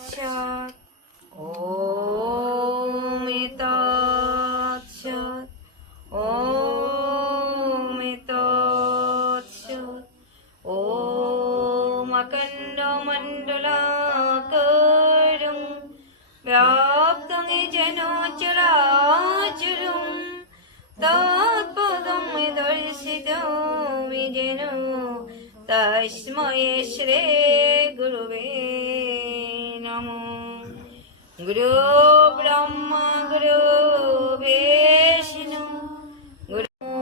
তৎসৎ ওম তৎসৎ ওম তৎসৎ ওম অখণ্ডমণ্ডলাকারং ব্যাপ্তং যেন চরাচরং তৎপদং দর্শিতামি যেন তস্मै শ্রী গুরুবে নমঃ। গুরু ব্রহ্মা গুরু বিষ্ণু গুরু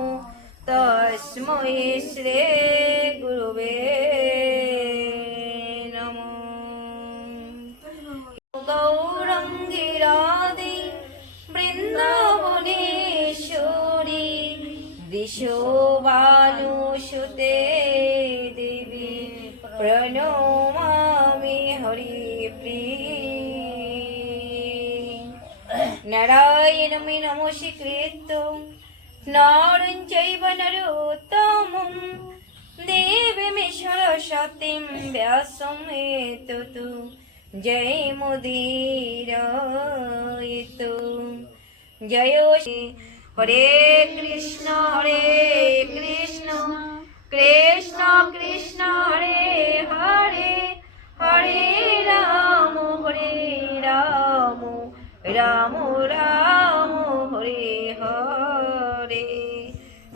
তস্मै শ্রী গুরুবে নমঃ। গৌরাঙ্গী রাধে বৃন্দাবনেশ্বরী বৃষভানুসুতে দেবী প্রণমামি হরিপ্রিয়ে। নারায়ণং নমস্কৃত্য নরং চৈব নরোত্তমং দেবীং সরস্বতীং ব্যাসং ততো জয়মুদীরয়তু। জয় শ্রী হরে কৃষ্ণ কৃষ্ণ কৃষ্ণ হরে হরে হরে রাম রাম রাম হরে হরে।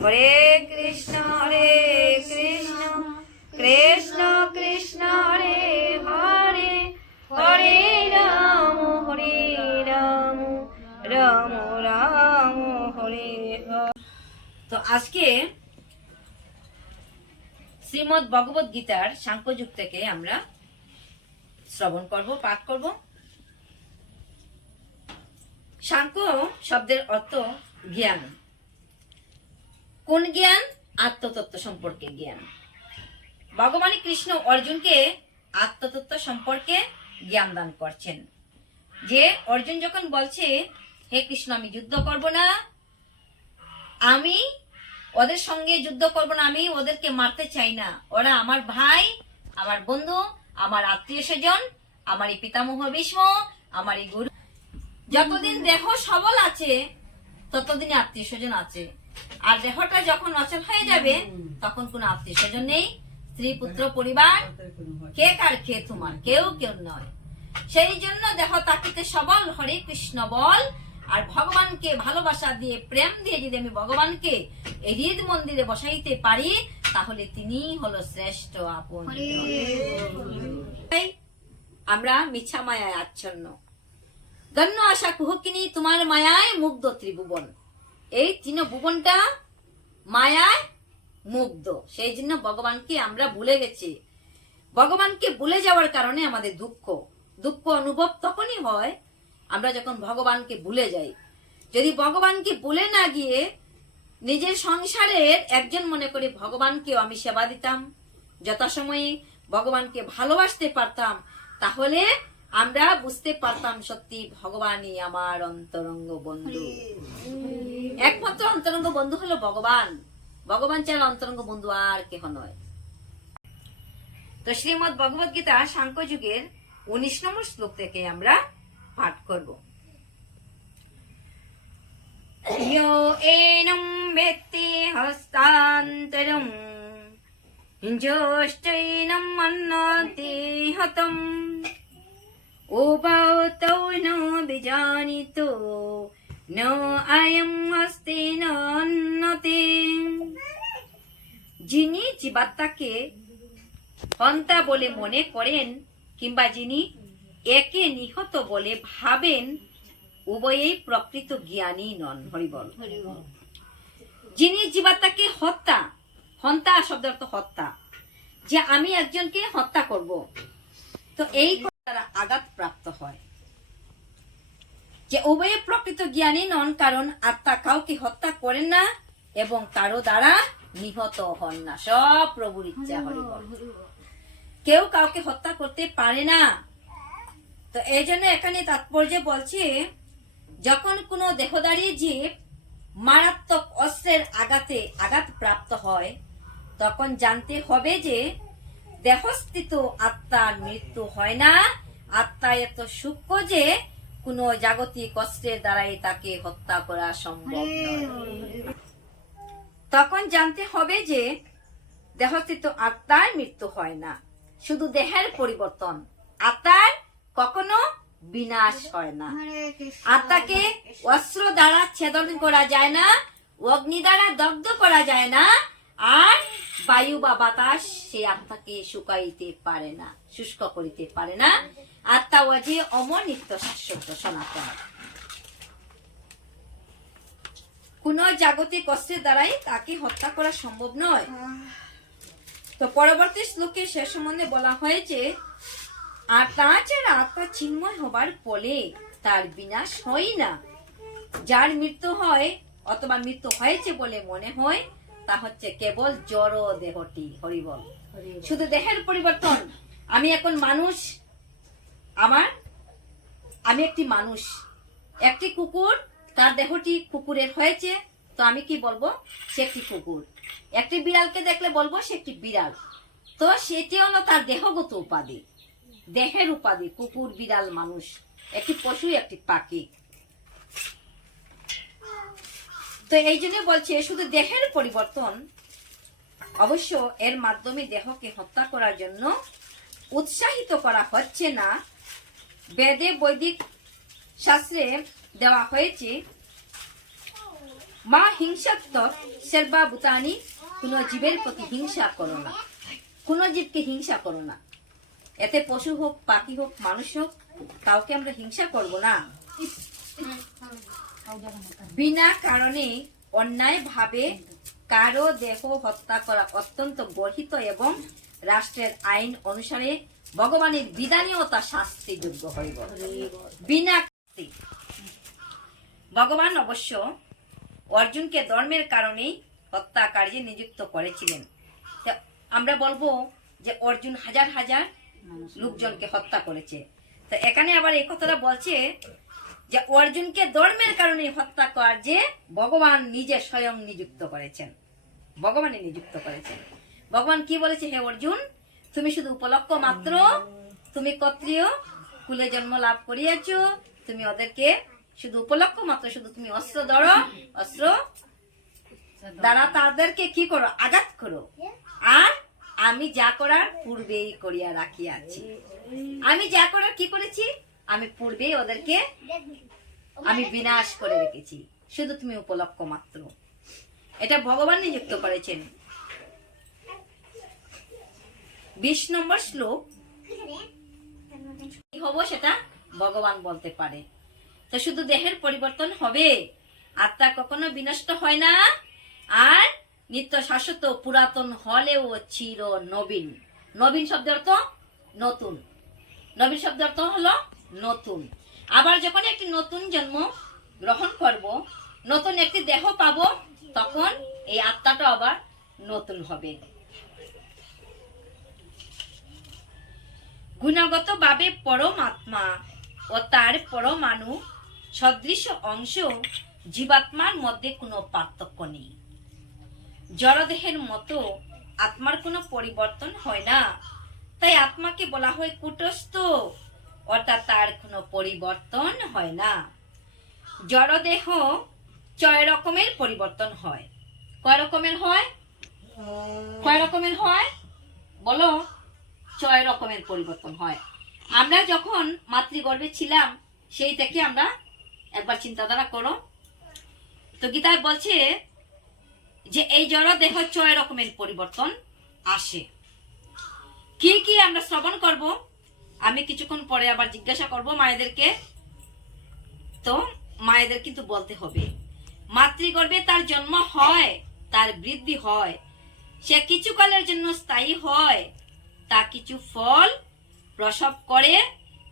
হরে কৃষ্ণ কৃষ্ণ কৃষ্ণ হরে হরে হরে রাম রাম রাম হরে হরে। তো আজকে শ্রীমদ্ ভগবদ গীতার সাংখ্যযুগ থেকে আমরা শ্রবণ করব, পাঠ করব। সাংখ্য শব্দের অর্থ জ্ঞান। কোন জ্ঞান? আত্মতত্ত্ব সম্পর্কে জ্ঞান। ভগবান কৃষ্ণ অর্জুনকে আত্মতত্ত্ব সম্পর্কে জ্ঞান দান করছেন। যে অর্জুন যখন বলছে, হে কৃষ্ণ, আমি যুদ্ধ করব না, আমি ওদের সঙ্গে যুদ্ধ করব না, আমি ওদেরকে মারতে চাই না, ওরা আমার ভাই, আমার বন্ধু, আমার আত্মীয় স্বজন, আমার এই পিতামহ ভীষ্ম, আমার এই গুরু। যতদিন দেহ সবল আছে ততদিন আত্মীয় স্বজন আছে, আর দেহটা যখন অচল হয়ে যাবে তখন কোন আত্মীয় স্বজন নেই, স্ত্রী পুত্র পরিবার কে কার কে তোমার, কেউ কেউ নয়। সেই জন্য দেহ তাকিতে সবল হরে কৃষ্ণ বল, আর ভগবানকে ভালোবাসা দিয়ে প্রেম দিয়ে যদি আমি ভগবানকে এই হৃদ মন্দিরে বসাইতে পারি তাহলে তিনি হলো শ্রেষ্ঠ আপন। আমরা মিছা মায়ায় আচ্ছন্ন, গণ্য আশা কুহকিনী তোমার মায়ায় মুগ্ধ ত্রিভুবন। এই তিন ভুবনটা মায়ায় মুগ্ধ, সেই জন্য ভগবানকে আমরা ভুলে গেছি। ভগবানকে ভুলে যাওয়ার কারণে আমাদের দুঃখ অনুভব তখনই হয় আমরা যখন ভগবানকে ভুলে যাই। যদি ভগবানকে ভুলে না গিয়ে নিজের সংসারের একজন মনে করে ভগবানকেও আমি সেবা দিতাম, যথাসময়ে ভগবানকে ভালোবাসতে পারতাম, তাহলে আমরা বুঝতে পারতাম সত্যি ভগবানই আমার অন্তরঙ্গ বন্ধু। একমাত্র অন্তরঙ্গ বন্ধু হলো ভগবান। ভগবান ছাড়া অন্তরঙ্গ বন্ধু আর কেহ নয়। তো শ্রীমদ্ ভগবদ গীতা সাংখ্য যুগের 19 নম্বর শ্লোক থেকে আমরা পাঠ করব। ইয়ো এনং বেত্তি হস্তান্তরং যোষ্ঠৈনং মন্নতি হতম উভৌতৌ ন বিজানিতো ন আয়ং অস্তি নন্নতি। যিনি জীবাত্মাকে হন্তা বলে মনে করেন কিংবা যিনি একে নিহত বলে ভাবেন উভয়েই প্রকৃত জ্ঞানী নন। হরিবল। যিনি জীবাত্মাকে হন্তা শব্দ অর্থ হত্যা, যে আমি একজনকে হত্যা করব, তো এই দ্বারা আঘাত প্রাপ্ত হয়। যে উভয়ে প্রকৃত জ্ঞানী নন, কারণ আত্মা কাউকে হত্যা করেন না এবং কারো দ্বারা নিহত হন না। সব প্রভুর ইচ্ছা। হরিবল। কেউ কাউকে হত্যা করতে পারে না। তো এই জন্য এখানে তাৎপর্য বলছে, যখন কোনো দেহধারী জীব মারাত্মক অস্ত্রের আঘাতে আঘাত প্রাপ্ত হয় তখন জানতে হবে যে দেহস্থিত আত্মার মৃত্যু হয় না, আত্মা এত সূক্ষ্ম যে কোনো জাগতিক অস্ত্রের দ্বারাই তাকে হত্যা করা সম্ভব নয়। তখন জানতে হবে যে দেহস্থিত আত্মার মৃত্যু হয় না, শুধু দেহের পরিবর্তন। আত্মার কখনো বিনাশ হয় না। আত্মাকে অস্ত্র দ্বারা ছেদন করা যায় না, অগ্নি দ্বারা দগ্ধ করা যায় না, আর বায়ু বা বাতাস সেই আত্মাকে শুকাইতে পারে না, শুষ্ক করিতে পারে না। আত্মা অজে অমর নিত্য শাশ্বত সনাতন। কোন জাগতিক অস্ত্রের দ্বারাই তাকে হত্যা করা সম্ভব নয়। তো পরবর্তী শ্লোকে সে সম্বন্ধে বলা হয়েছে, আর তাছাড়া আত্মা চিন্ময় হবার ফলে তার বিনাশ হয় না। যার মৃত্যু হয় অথবা মৃত্যু হয়েছে বলে মনে হয় তা হচ্ছে কেবল জড় দেহটি। হরিবল। শুধু দেহের পরিবর্তন। আমি এখন মানুষ, আমি একটি মানুষ, একটি কুকুর, তার দেহটি কুকুরের হয়েছে, তো আমি কি বলবো? সে একটি কুকুর। একটি বিড়ালকে দেখলে বলবো সে একটি বিড়াল। তো সেটি হলো তার দেহগত উপাধি, দেহের উপাধি। কুকুর, বিড়াল, মানুষ, একটি পশু, একটি পাখি। তো এই জন্য বলছে শুধু দেহের পরিবর্তন। অবশ্য এর মাধ্যমে দেহকে হত্যা করার জন্য উৎসাহিত করা হচ্ছে না। বেদে বৈদিক শাস্ত্রে দেওয়া হয়েছে, মা হিংসাত্মক সর্বা ভূতানি, কোন জীবের প্রতি হিংসা করো না, কোন জীবকে হিংসা করো না। এতে পশু হোক, পাখি হোক, মানুষ হোক, কাউকে আমরা হিংসা করব না। বিনা কারণে অন্যায় ভাবে কারো দেহ হত্যা করা অত্যন্ত গর্হিত এবং রাষ্ট্রের আইন অনুসারে ভগবানের বিধানেও তা শাস্তিযোগ্য হইব। বিনা শাস্তি। ভগবান অবশ্য অর্জুনকে ধর্মের কারণে হত্যা কার্যে নিযুক্ত করেছিলেন। আমরা বলবো যে অর্জুন হাজার হাজার লোকজনকে হত্যা করেছে। তো এখানে আবার এই কথাটা বলছে যে অর্জুনকে ধর্মের কারণে হত্যা কার্যে ভগবান নিজে স্বয়ং নিযুক্ত করেছেন। ভগবানই নিযুক্ত করেছেন। ভগবান কি বলেছে? হে অর্জুন, তুমি শুধু উপলক্ষ মাত্র, তুমি ক্ষত্রিয় কুলে জন্ম লাভ করিয়াছ, তুমি ওদেরকে শুধু উপলক্ষ মাত্র, শুধু তুমি অস্ত্র ধরো, অস্ত্র দ্বারা তাদেরকে কি করো? আঘাত করো। আর আমি যা করার পূর্বেই করিয়া রাখিয়াছি। আমি যা করার কি করেছি? আমি পূর্বেই ওদেরকে আমি বিনাশ করে রেখেছি, শুধু তুমি উপলক্ষ মাত্র। এটা ভগবান নিযুক্ত করেছেন। 20 নম্বর শ্লোক, কি হবো সেটা ভগবান বলতে পারে। তো শুধু দেহের পরিবর্তন হবে, আত্মা কখনো বিনষ্ট হয় না, আর নিত্য শাশ্বত পুরাতন হলেও চির নবীন। নবীন শব্দের অর্থ নতুন। নবীন শব্দের অর্থ হলো নতুন। আবার যখন একটি নতুন জন্ম গ্রহণ করব, নতুন একটি দেহ পাবো, তখন এই আত্মাটা আবার নতুন হবে। গুণগত ভাবে পরমাত্মা ও তার পরমাণু সদৃশ অংশ জীবাত্মার মধ্যে কোনো পার্থক্য নেই। জড়দেহের মতো আত্মার কোনো পরিবর্তন হয় না, তাই আত্মাকে বলা হয় কূটস্থ, অর্থাৎ তার কোনো পরিবর্তন হয় না। জড়দেহ 6 রকমের পরিবর্তন হয়। কয় রকমের হয়? কয় রকমের হয় বলো? 6 রকমের পরিবর্তন হয়। আমরা যখন মাতৃগর্ভে ছিলাম সেই থেকে আমরা একবার চিন্তাধারা করো তো, গীতায় বলছে যে এই জড় দেহ 6 রকমের পরিবর্তন আসে। কি কি আমরা শ্রবণ করব, আমি কিছুক্ষণ পরে আবার জিজ্ঞাসা করব মায়েদেরকে। তো মায়েদের কিন্তু বলতে হবে, মাতৃগর্ভে তার জন্ম হয়, তার বৃদ্ধি হয়, সে কিছু কালের জন্য স্থায়ী হয়, তা কিছু ফল প্রসব করে,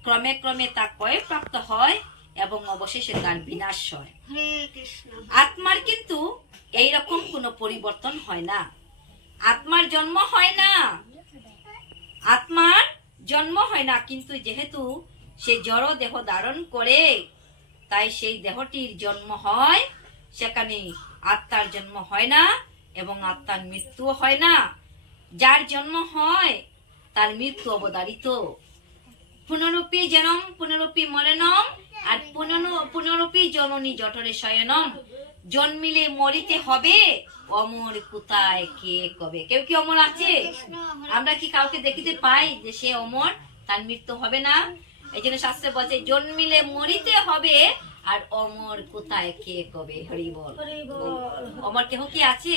ক্রমে ক্রমে তা ক্ষয়প্রাপ্ত হয় এবং অবশেষে তার বিনাশ হয়। আত্মার কিন্তু এইরকম কোনো পরিবর্তন হয় না। আত্মার জন্ম হয় না, আত্মার জন্ম হয় না, কিন্তু যেহেতু সে জড় দেহ ধারণ করে, তাই সেই দেহটির জন্ম হয়, সেখানে আত্মার জন্ম হয় না এবং আত্মার মৃত্যু হয় না। যার জন্ম হয় তার মৃত্যু অবধারিত। পুনরূপী জনম পুনরূপী মরণম, আর পুনরূপী জননী জঠরে শয়নম। জন্মিলে মরিতে হবে, অমর কোথায় কে কবে। কেউ কি অমর আছে? আমরা কি কাউকে দেখিতে পাই যে সে অমর, তার মৃত্যু হবে না? এই জন্য শাস্ত্রে বলছে জন্মিলে মরিতে হবে, আর অমর কোথায় কে কবে। হরি বল। অমর কেহ কি আছে?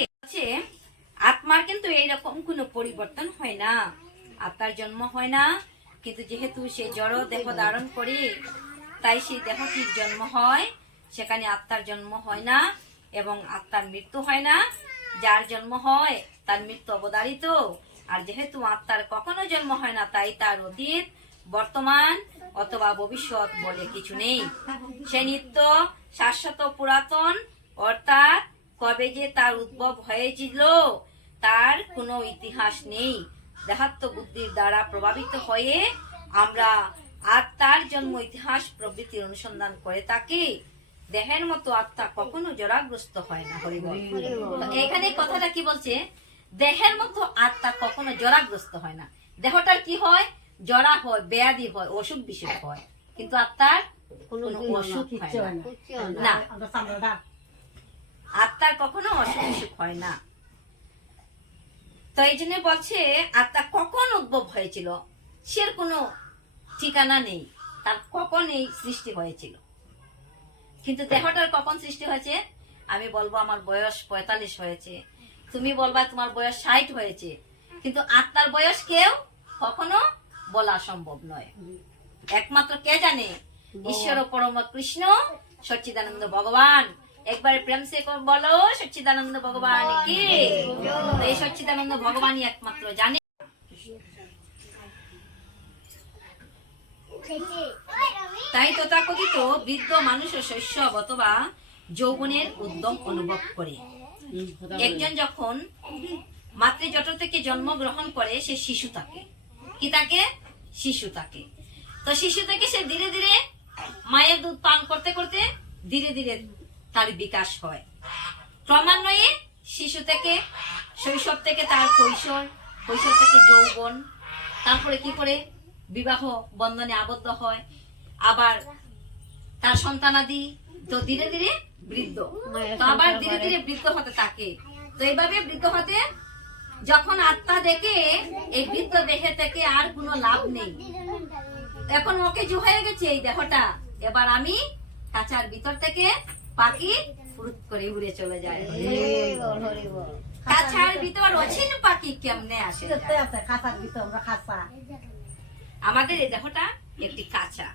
আত্মার কিন্তু এইরকম কোনো পরিবর্তন হয় না, আত্মার জন্ম হয় না। কিন্তু যেহেতু সে জড় দেহ ধারণ করে, তাই সেই দেহটির জন্ম হয়, সেখানে আত্মার জন্ম হয় না এবং আত্মার মৃত্যু হয় না। যার জন্ম হয় তার মৃত্যু অবধারিত। আর যেহেতু আত্মার কখনো জন্ম হয় না, তাই তার অতীত, বর্তমান অথবা ভবিষ্যৎ বলে কিছু নেই। সে নিত্য, শাশ্বত, পুরাতন, অর্থাৎ কবে যে তার উদ্ভব হয়েছিল তার কোনো ইতিহাস নেই। দেহাত্ম বুদ্ধির দ্বারা প্রভাবিত হয়ে আমরা আত্মার জন্ম ইতিহাস প্রভৃতির অনুসন্ধান করে থাকি। দেহের মতো আত্মা কখনো জরাগ্রস্ত হয় না। হরি বল। এখানে কথাটা কি বলছে? দেহের মতো আত্মা কখনো জরাগ্রস্ত হয় না। দেহটার কি হয়? জরা হয়, ব্যাধি হয়, অসুখ বিসুখ হয়, কিন্তু আত্মার কোনো অসুখ হয় না। আত্মার কখনো অসুখ বিসুখ হয় না। তো এই জন্য বলছে আত্মা কখন উদ্ভব হয়েছিল সের কোনো ঠিকানা নেই, তার কখন এই সৃষ্টি হয়েছিল। কিন্তু দেহটার কখন সৃষ্টি হয়েছে? আমি বলবো আমার বয়স 45 হয়েছে, তুমি বলবা তোমার বয়স 60 হয়েছে, কিন্তু আত্মার বয়স কেউ কখনো বলা সম্ভব নয়। একমাত্র কে জানে? ঈশ্বর পরম কৃষ্ণ সচ্চিদানন্দ ভগবান। একবার প্রেম সে বলো সচ্চিদানন্দ ভগবান কি। এই সচ্চিদানন্দ ভগবানই একমাত্র জানে। তাই তথাকথিত বৃদ্ধ মানুষ শৈশব অথবা যৌবনের উদ্যম অনুভব করে। একজন যখন মাতৃজঠ থেকে জন্মগ্রহণ করে সে শিশু থাকে। কি থাকে? শিশু থাকে। তো শিশু থেকে সে ধীরে ধীরে মায়ের দুধ পান করতে করতে ধীরে ধীরে তার বিকাশ হয়। ক্রমান্বয়ে শিশু থেকে, শৈশব থেকে তার কৈশোর, কৈশোর থেকে যৌবন, তারপরে কি করে বিবাহ বন্ধনে আবদ্ধ হয়, আবার তার সন্তানাদি, তো ধীরে ধীরে বৃদ্ধ, তো আবার ধীরে ধীরে বৃদ্ধ হতে থাকে। তো এইভাবে বৃদ্ধ হতে যখন আত্মা দেখে এই বৃদ্ধ দেহে থেকে আর কোনো লাভ নেই, এখন ওকে জু হয়ে গেছে এই দেহটা, এবার আমি কাঁচার ভিতর থেকে পাখি ফুরুত করে উড়ে চলে যায়। কাঁচার ভিতর অচিন পাখি কেমনে আসে? আমাদের এই দেহটা একটি কাঁচা,